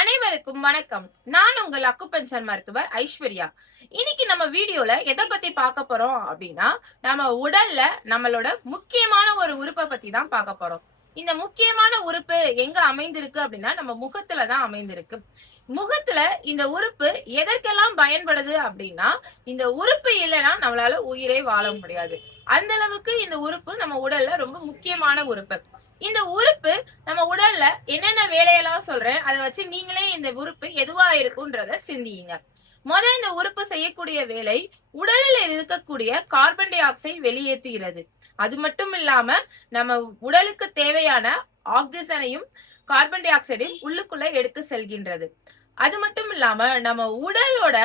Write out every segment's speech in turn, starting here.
அனைவருக்கும் வணக்கம். நான் உங்கள் அக்குபஞ்சர் மருத்துவர் ஐஸ்வர்யா. இன்னைக்கு நம்ம வீடியோல எதை பத்தி பார்க்க போறோம் அப்படின்னா, நம்ம உடல்ல நம்மளோட முக்கியமான ஒரு உறுப்பை பத்தி தான் பார்க்க போறோம். இந்த முக்கியமான உறுப்பு எங்க அமைந்திருக்கு அப்படின்னா, நம்ம முகத்துல தான் அமைந்திருக்கு. முகத்துல இந்த உறுப்பு எதற்கெல்லாம் பயன்படுது அப்படின்னா, இந்த உறுப்பு இல்லைன்னா நம்மளால உயிரே வாழ முடியாது. அந்த அளவுக்கு இந்த உறுப்பு நம்ம உடல்ல ரொம்ப முக்கியமான உறுப்பு. இந்த உறுப்பு நம்ம உடல்ல என்னென்ன வேலையெல்லாம் சொல்றேன், அதை வச்சு நீங்களே இந்த உறுப்பு எதுவா இருக்கும்ன்றத சிந்தியுங்க. இந்த உறுப்பு செய்யக்கூடிய வேலை உடலில் இருக்கக்கூடிய கார்பன் டை ஆக்சைடு வெளியேற்றுகிறது. அது மட்டும் இல்லாம நம்ம உடலுக்கு தேவையான ஆக்சிஜனையும் கார்பன் டை ஆக்சைடையும் உள்ளுக்குள்ள எடுத்து செல்கின்றது. அது மட்டும் இல்லாம நம்ம உடலோட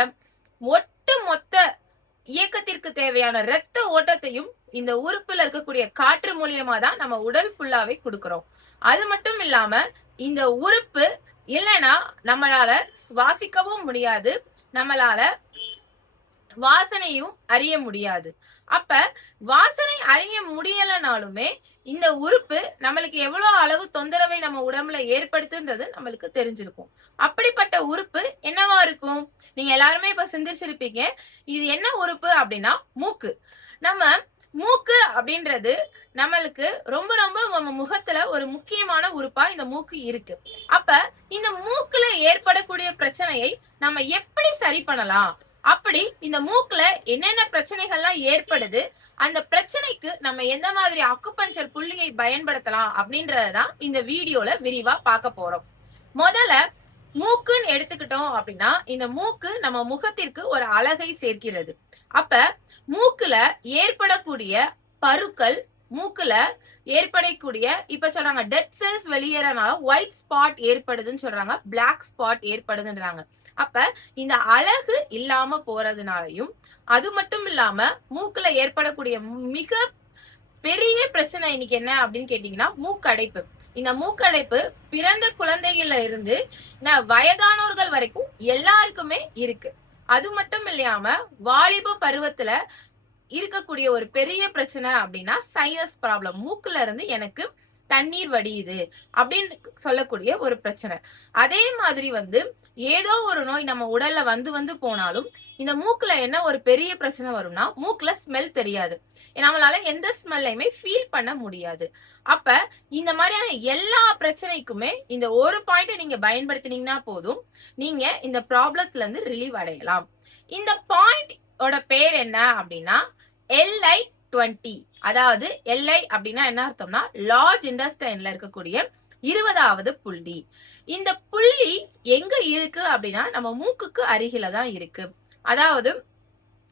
ஒட்டு மொத்த இயக்கத்திற்கு தேவையான இரத்த ஓட்டத்தையும் இந்த உறுப்புல இருக்கக்கூடிய காற்று மூலியமா தான் நம்ம உடல் ஃபுல்லாவே கொடுக்கிறோம். அது மட்டும் இல்லாம இந்த உறுப்பு இல்லைன்னா நம்மளால சுவாசிக்கவும் முடியாது, நம்மளால வாசனையும் அறிய முடியாது. அப்ப வாசனை அறிய முடியலனாலுமே இந்த உறுப்பு நம்மளுக்கு எவ்வளவு அளவு தொந்தரவை நம்ம உடம்புல ஏற்படுத்துன்றது நம்மளுக்கு தெரிஞ்சிருக்கும். அப்படிப்பட்ட உறுப்பு என்னவா இருக்கும்? நீங்க எல்லாருமே இப்ப சிந்திச்சிருப்பீங்க, இது என்ன உறுப்பு அப்படின்னா மூக்கு. நம்ம மூக்கு அப்படின்றது நம்மளுக்கு ரொம்ப ரொம்ப நம்ம முகத்துல ஒரு முக்கியமான உறுப்பா இந்த மூக்கு இருக்கு. அப்ப இந்த மூக்குல ஏற்படக்கூடிய பிரச்சனையை நம்ம எப்படி சரி பண்ணலாம், அப்படி இந்த மூக்குல என்னென்ன பிரச்சனைகள்லாம் ஏற்படுது, அந்த பிரச்சனைக்கு நம்ம எந்த மாதிரி அக்குபஞ்சர் புள்ளியை பயன்படுத்தலாம் அப்படின்றதான் இந்த வீடியோல விரிவா பார்க்க போறோம். முதல்ல மூக்குன்னு எடுத்துக்கிட்டோம் அப்படின்னா, இந்த மூக்கு நம்ம முகத்திற்கு ஒரு அழகை சேர்க்கிறது. அப்ப மூக்குல ஏற்படக்கூடிய பருக்கள், மூக்குல ஏற்படக்கூடிய இப்ப சொல்றாங்க டெட் செல்ஸ் வெளியேறனால ஒயிட் ஸ்பாட் ஏற்படுதுன்னு சொல்றாங்க, பிளாக் ஸ்பாட் ஏற்படுதுன்றாங்க. அப்ப இந்த அழகு இல்லாம போறதுனாலையும், அது மட்டும் இல்லாம மூக்குல ஏற்படக்கூடிய மிக பெரிய பிரச்சனை இன்னைக்கு என்ன அப்படின்னு கேட்டீங்கன்னா மூக்கடைப்பு. இந்த மூக்கடைப்பு பிறந்த குழந்தைகள்ல இருந்து வயதானோர்கள் வரைக்கும் எல்லாருக்குமே இருக்கு. அது மட்டும் இல்லாம வாலிப பருவத்துல இருக்கக்கூடிய ஒரு பெரிய பிரச்சனை அப்படின்னா சைனஸ் ப்ராப்ளம். மூக்குல இருந்து எனக்கு தண்ணீர் வடியுது அப்படின்னு சொல்லக்கூடிய ஒரு பிரச்சனை. அதே மாதிரி ஏதோ ஒரு நோய் நம்ம உடல்ல வந்து போனாலும் இந்த மூக்குல என்ன ஒரு பெரிய பிரச்சனை வரும்னா, மூக்குல ஸ்மெல் தெரியாது, நம்மளால எந்த ஸ்மெல்லையுமே ஃபீல் பண்ண முடியாது. அப்ப இந்த மாதிரியான எல்லா பிரச்சனைக்குமே இந்த ஒரு பாயிண்ட் நீங்க பயன்படுத்தினீங்கன்னா போதும், நீங்க இந்த ப்ராப்ளத்துல இருந்து ரிலீவ் அடையலாம். இந்த பாயிண்ட் ஓட பேர் என்ன அப்படின்னா LI20. அதாவது LI அப்படின்னா என்ன அர்த்தம்னா, லார்ஜ் இன்டெஸ்டைன்ல இருக்கக்கூடிய 20வது புள்ளி. இந்த புள்ளி எங்க இருக்கு அப்படின்னா நம்ம மூக்குக்கு அருகில தான் இருக்கு. அதாவது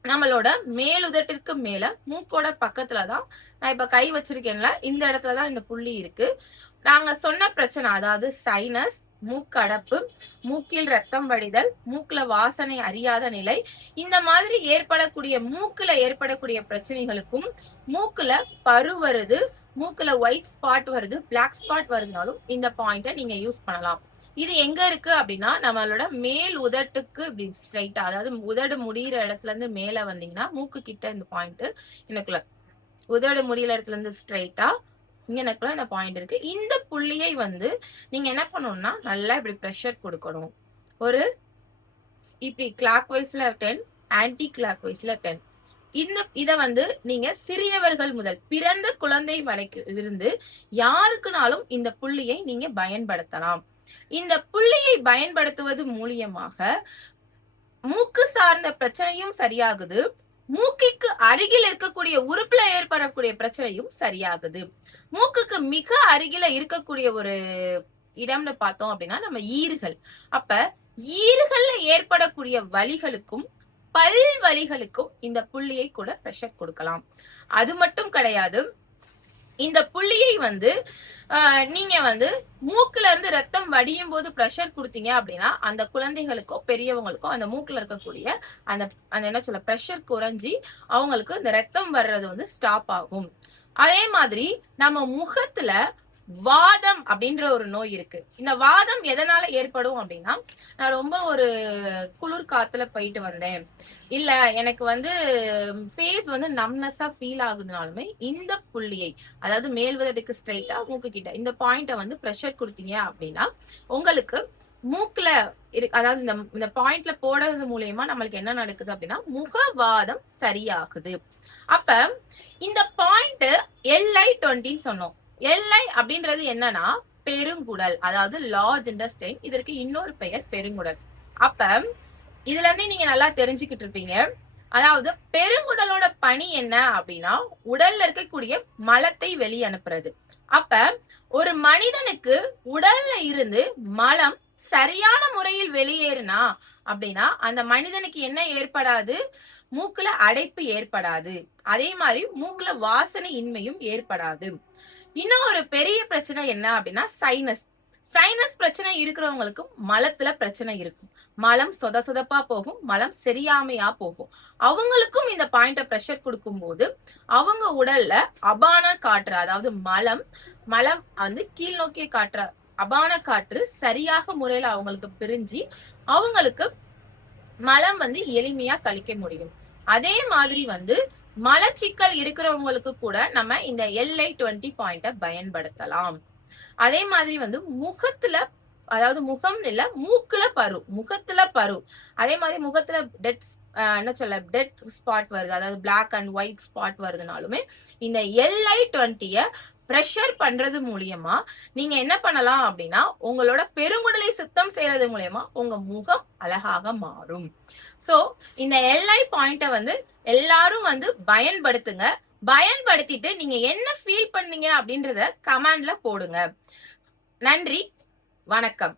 நம்மளோட மேலுதட்டிற்கு மேல மூக்கோட பக்கத்துலதான், நான் இப்ப கை வச்சிருக்கேன்ல, இந்த இடத்துலதான் இந்த புள்ளி இருக்கு. நாங்க சொன்ன பிரச்சனை, அதாவது சைனஸ், மூக்கடப்பு, மூக்கில் ரத்தம் வடிதல், மூக்குல வாசனை அறியாத நிலை, இந்த மாதிரி ஏற்படக்கூடிய மூக்குல ஏற்படக்கூடிய பிரச்சனைகளுக்கும், மூக்குல பரு வருது, மூக்குல ஒயிட் ஸ்பாட் வருது, பிளாக் ஸ்பாட் வருதுனாலும் இந்த பாயிண்ட நீங்க யூஸ் பண்ணலாம். இது எங்க இருக்கு அப்படின்னா நம்மளோட மேல் உதட்டுக்கு இப்படி ஸ்ட்ரைட்டா, அதாவது உதடு முடிகிற இடத்துல இருந்து மேல வந்தீங்கன்னா மூக்கு கிட்ட இந்த பாயிண்ட் எனக்குள்ள, உதடு முடிகிற இடத்துல இருந்து ஸ்ட்ரைட்டா இங்க எனக்குள்ள இந்த பாயிண்ட் இருக்கு. இந்த புள்ளியை நீங்க என்ன பண்ணணும்னா நல்லா இப்படி ப்ரெஷர் கொடுக்கணும். ஒரு இப்படி கிளாக் வைஸ்ல 10, ஆன்டி கிளாக் வைஸ்ல 10. இத நீங்க சிறியவர்கள் முதல் பிறந்த குழந்தை வரைக்கும் இருந்து யாருக்குனாலும் இந்த புள்ளியை நீங்க பயன்படுத்தலாம். இந்த புள்ளியை பயன்படுத்துவது மூலியமாக மூக்கு சார்ந்த பிரச்சனையும் சரியாகுது, மூக்குக்கு அருகில் இருக்கக்கூடிய உறுப்புல ஏற்படக்கூடிய பிரச்சனையும் சரியாகுது. மூக்குக்கு மிக அருகில இருக்கக்கூடிய ஒரு இடம்னு பார்த்தோம் அப்படின்னா நம்ம ஈறுகள். அப்ப ஈறுகள்ல ஏற்படக்கூடிய வலிகளுக்கும் பல் வலிகளுக்கும் இந்த புள்ளியை கூட பிரஷர் கொடுக்கலாம். அது மட்டும் கிடையாது, இந்த புள்ளியை நீங்க மூக்குல இருந்து ரத்தம் வடியும் போது பிரஷர் கொடுத்தீங்க அப்படின்னா அந்த குழந்தைகளுக்கோ பெரியவங்களுக்கோ அந்த மூக்குல இருக்கக்கூடிய அந்த என்ன சொல்ல பிரஷர் குறைஞ்சி அவங்களுக்கு இந்த ரத்தம் வர்றது ஸ்டாப் ஆகும். அதே மாதிரி நம்ம முகத்துல வாதம் அப்படின்ற ஒரு நோய் இருக்கு. இந்த வாதம் எதனால ஏற்படும் அப்படின்னா, நான் ரொம்ப ஒரு குளிர் காத்துல போயிட்டு வந்தேன், இல்ல எனக்கு ஃபேஸ் நம்னஸா ஃபீல் ஆகுதுனாலுமே இந்த புள்ளியை, அதாவது மேல் உதட்டுக்கு ஸ்ட்ரைட்டா மூக்கு கிட்ட இந்த பாயிண்ட பிரஷர் கொடுத்தீங்க அப்படின்னா உங்களுக்கு மூக்குல அதாவது இந்த பாயிண்ட்ல போடுறது மூலியமா நம்மளுக்கு என்ன நடக்குது அப்படின்னா முகவாதம் சரியாகுது. அப்ப இந்த பாயிண்ட் LI20 சொன்னோம். LI அப்படின்றது என்னன்னா பெருங்குடல், அதாவது லார்ஜ் இன்டெஸ்டைன். இதற்கு இன்னொரு பெயர் பெருங்குடல். அப்ப இதுல இருந்து நீங்க நல்லா தெரிஞ்சுக்கிட்டு இருப்பீங்க. அதாவது பெருங்குடலோட பணி என்ன அப்படின்னா உடல்ல இருக்கக்கூடிய மலத்தை வெளியே அனுப்புறது. அப்ப ஒரு மனிதனுக்கு உடல்ல இருந்து மலம் சரியான முறையில் வெளியேறுனா அப்படின்னா அந்த மனிதனுக்கு என்ன ஏற்படாது, மூக்குல அடைப்பு ஏற்படாது. அதே மாதிரி மூக்குல வாசனை இன்மையும் ஏற்படாது. இன்னும் ஒரு பெரிய பிரச்சனை என்ன அப்படின்னா சைனஸ். சைனஸ் பிரச்சனை இருக்கிறவங்களுக்கு மலத்துல பிரச்சனை இருக்கும். மலம் சொத சொதப்பா போகும், மலம் சரியாமையா போகும். அவங்களுக்கும் இந்த பாயிண்ட பிரஷர் கொடுக்கும் போது அவங்க உடல்ல அபான காற்று, அதாவது மலம் வந்து கீழ் நோக்கிய காற்று, அபான காற்று சரியாக முறையில அவங்களுக்கு பிரிஞ்சு அவங்களுக்கு மலம் வந்து எளிமையா கழிக்க முடியும். அதே மாதிரி வந்து மலச்சிக்கல் இருக்கிறவங்களுக்கு கூட நம்ம இந்த LI20 பாயிண்ட பயன்படுத்தலாம். அதே மாதிரி வந்து முகத்துல, அதாவது முகம் இல்ல மூக்குல பரு, முகத்துல பரு, அதே மாதிரி முகத்துல டெட் ஸ்பாட் வருது, அதாவது பிளாக் அண்ட் ஒயிட் ஸ்பாட் வருதுனாலுமே இந்த LI20 பிரஷர் பண்றது மூலியமா நீங்க என்ன பண்ணலாம் அப்படின்னா உங்களோட பெருங்குடலை சுத்தம் செய்யறது மூலியமா உங்க முகம் அழகாக மாறும். சோ இந்த LI பாயிண்ட வந்து எல்லாரும் வந்து பயன்படுத்துங்க. பயன்படுத்திட்டு நீங்க என்ன ஃபீல் பண்ணீங்க அப்படின்றத கமெண்ட்ல போடுங்க. நன்றி, வணக்கம்.